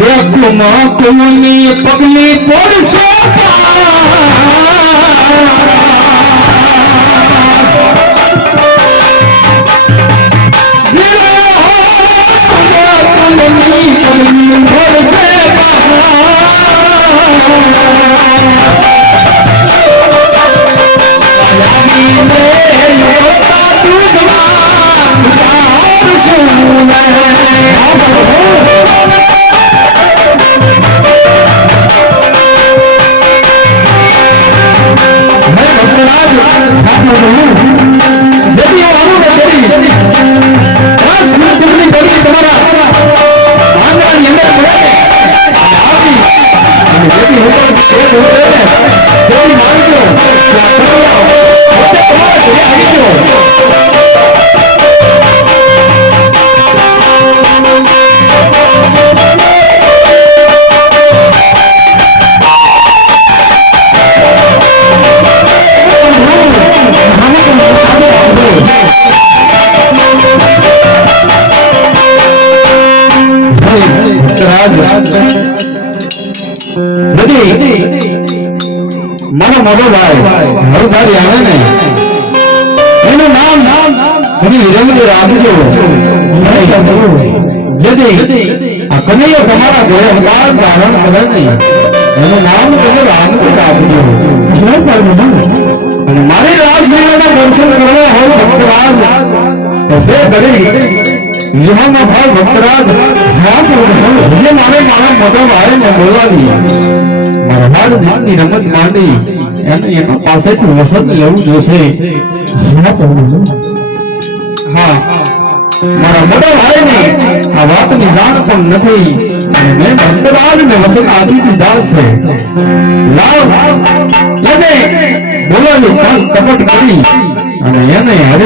યકુમાં કુમની પગલી પડશે ¡Vamos! ¡Vamos! મોટો ભાઈ હળદારી આવે ને. એનું નામ એની રાખજો નામ તમે રાખજો હોય ભક્તરાજ, તો બે ઘડી વિહામાં ભાઈ ભક્તરાજ મારે મારા મોટો ભાઈ ને બોલાવી મારા બાળ રમત માંડી એને એના પાસેથી વસંત લેવું જોશે. હા, મારા મોટા ભાઈને આ વાતની જાણ પણ નથી. અને મેં ભક્તરાજ ને વસંત આપી દીધા છે લાવ એને બોલાવી કપટ કરી અને એને હરે